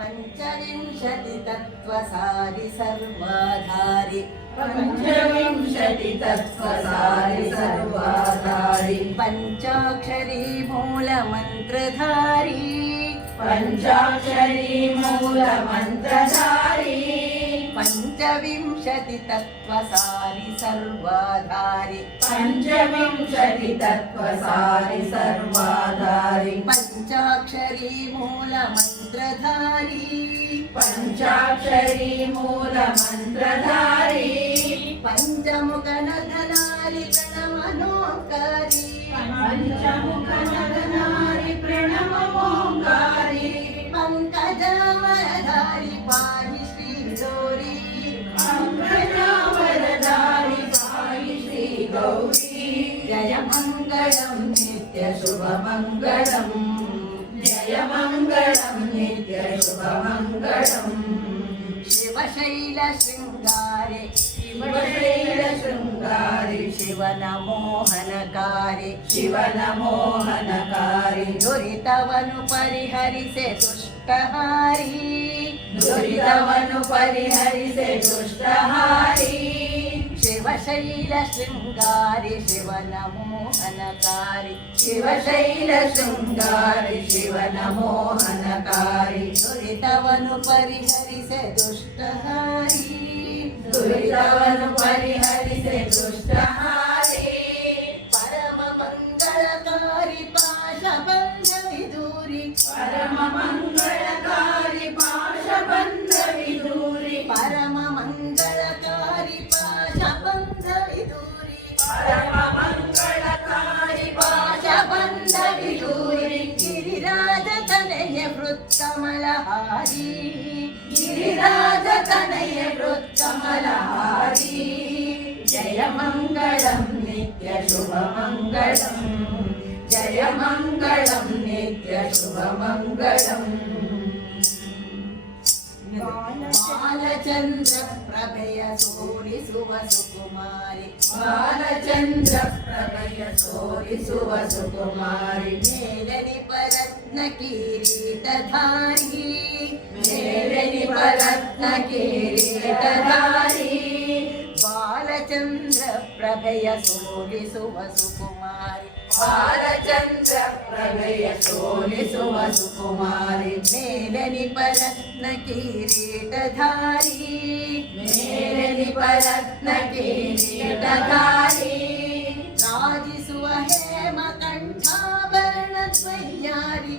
पञ्चविंशति तत्त्वसारि सर्वाधारि। पञ्चविंशति तत्त्वसारि सर्वाधारि। पञ्चाक्षरी मूलमन्त्रधारी। पञ्चाक्षरी मूलमन्त्रधारी। पञ्चविंशति तत्त्वसारि सर्वाधारि। पञ्चविंशति तत्त्वसारि सर्वाधारि। पञ्चाक्षरी मूलमन्त्र मूलमन्त्रधारी पञ्चाक्षरी मूलमन्त्रधारी पञ्चमुखनधनारि प्रणमनोङ्कारी पञ्चमुखनधनारि प्रणमोङ्कारी पङ्कजावरधारि पाहि श्रीगौरी पङ्कजावरधारि पाहि श्रीगौरी जय मङ्गलम् नित्यशुभमङ्गलम् जय मङ्गल मङ्गलं शिवशैलशृङ्गारे शृङ्गारे शिवनमोहनकारि शैल शृङ्गारि शिव नमोहनकारे शिव नमोहनकारि दुरितवनुपरिहरि శివన మోహనకారి శివన మోహనకారి దురితవను పరిహరిసే దుష్టహారి. దురితవను పరిహరిసే దుష్టహారి. శివశైల శృంగారి శివన శివశైల శృంగారి శివన దురితవను పరిహరిసే దుష్టహారి దురితవను పరిహరిసే దుష్టహారి పరమ మంగళకారి పాశబంధ విదూరి. పరమ మంగళ కమలహారి గిరిరాజ తనయ కమలహారి జయ మంగళం నిత్య శుభ మంగళం జయ మంగళం నిత్య శుభ మంగళం బాలచంద్ర ప్రభయ సూరి సువసుకుమారి బాలచంద్ర ప్రభయ సోరి సువసుకుమారి మేలని పరత్న रत्न कीरीटधारी मेलनि वरत्न कीरीटधारी ಬಾಲಚಂದ್ರ ಪ್ರಭೆಯ ಸೋಲಿಸುವ ಸುಕುಮಾರಿ ಬಾಲಚಂದ್ರ ಪ್ರಭೆಯ ಸೋಲಿಸುವ ಸುಕುಮಾರಿ ಮೇಲನಿ ಪರತ್ನ ಕಿರೀಟಧಾರಿ ಮೇಲನಿ ಪರತ್ನ ಕಿರೀಟಧಾರಿ ರಾಜಿಸುವ ಹೇ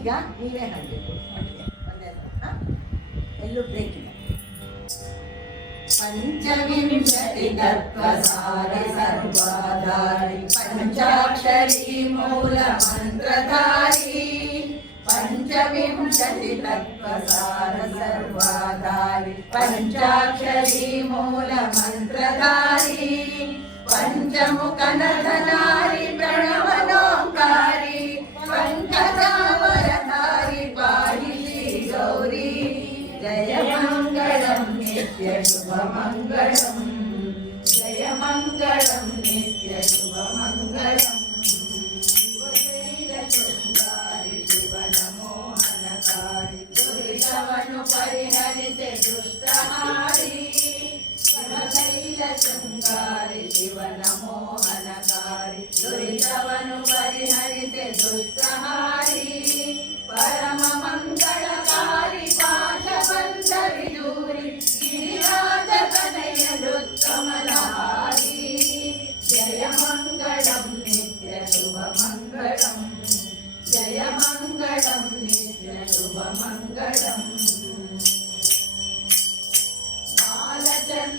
ఈజీగా నీవే హ్యాండిల్ ఎల్లు బ్రేక్ పంచవింశతి తత్వసారి సర్వాధారి పంచాక్షరి మూల మంత్రధారి. పంచవింశతి తత్వసార సర్వాధారి పంచాక్షరి మూల మంత్రధారి. పంచముఖ నధనారి ప్రణవన Yes, Mangalam.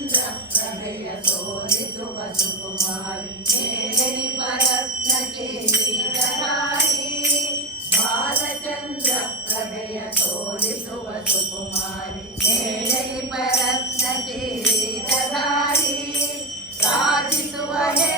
కనయ్య సోని సుభసు కుమారి మేలని పరత్న కేసీకరాణి బాలచంద్ర కనయ్య సోని సుభసు కుమారి మేలని పరత్న కేసీకరాణి రాజిసువహే